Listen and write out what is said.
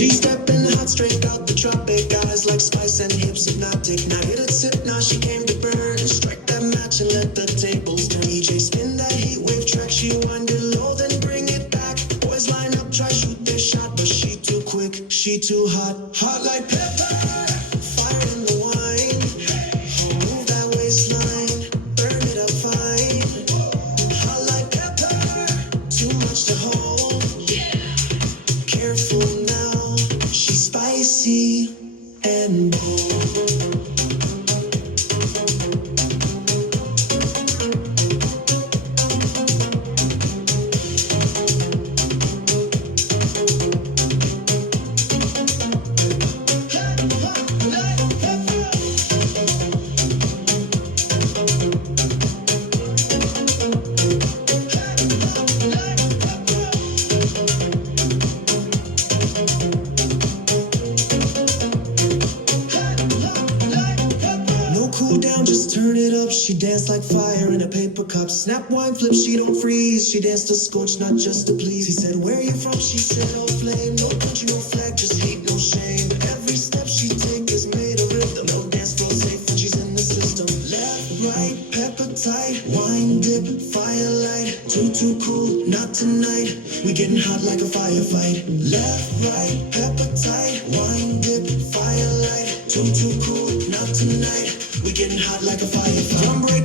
She's stepping hot straight out the tropic, eyes like spice and hips hypnotic. Now hit it, sip, now she came to burn. Strike that match and let the tables turn. DJ spin that heat wave track, she wind it low then bring it back. Boys line up, try shoot their shot, but she too quick, she too hot. Hot like pepper, fire in the wine. Move that waistline, burn it up fine. Hot like pepper, too much to hold. Careful now, she's spicy and bold. Just turn it up, she danced like fire in a paper cup. Snap wine flip, she don't freeze. She danced to scorch, not just to please. He said, where you from? She said, oh flame. No country, no flag, just hate, no shame. Every step she take is made of rhythm. No dance floor safe when she's in the system. Left, right, pepper tight. Wine dip, firelight. Too cool, not tonight. We getting hot like a firefight. Left, right, pepper tight. Wine dip, firelight. Too cool, not tonight. We getting hot like a firefight.